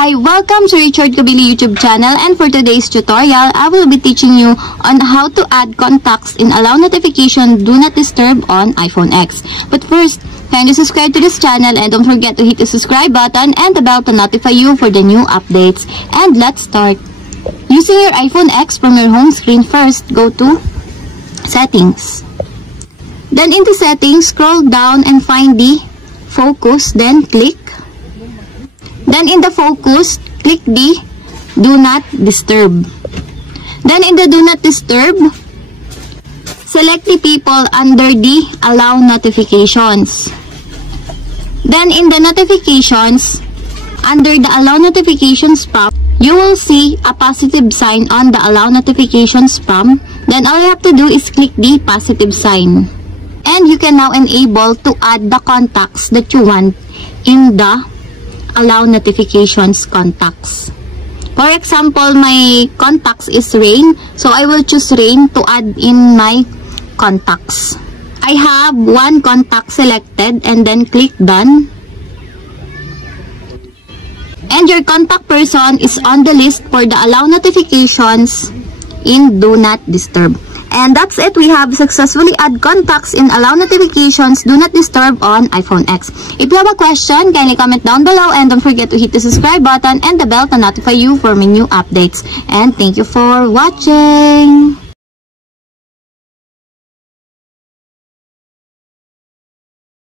Hi! Welcome to Richard Kabili YouTube channel, and for today's tutorial, I will be teaching you on how to add contacts in Allow Notification Do Not Disturb on iPhone X. But first, kindly subscribe to this channel and don't forget to hit the subscribe button and the bell to notify you for the new updates. And let's start. Using your iPhone X from your home screen, first go to Settings. Then into Settings, scroll down and find the Focus, then click. Then in the focus, click the Do Not Disturb. Then in the Do Not Disturb, select the people under the Allow Notifications. Then in the Notifications, under the Allow Notifications prompt, you will see a positive sign on the Allow Notifications prompt. Then all you have to do is click the positive sign. And you can now enable to add the contacts that you want in the Allow Notifications contacts. For example, my contacts is Rain, so I will choose Rain to add in my contacts. I have one contact selected and then click Done. And your contact person is on the list for the Allow Notifications in Do Not Disturb. And that's it. We have successfully add contacts in Allow Notifications Do Not Disturb on iPhone X. If you have a question, kindly comment down below and don't forget to hit the subscribe button and the bell to notify you for my new updates. And thank you for watching.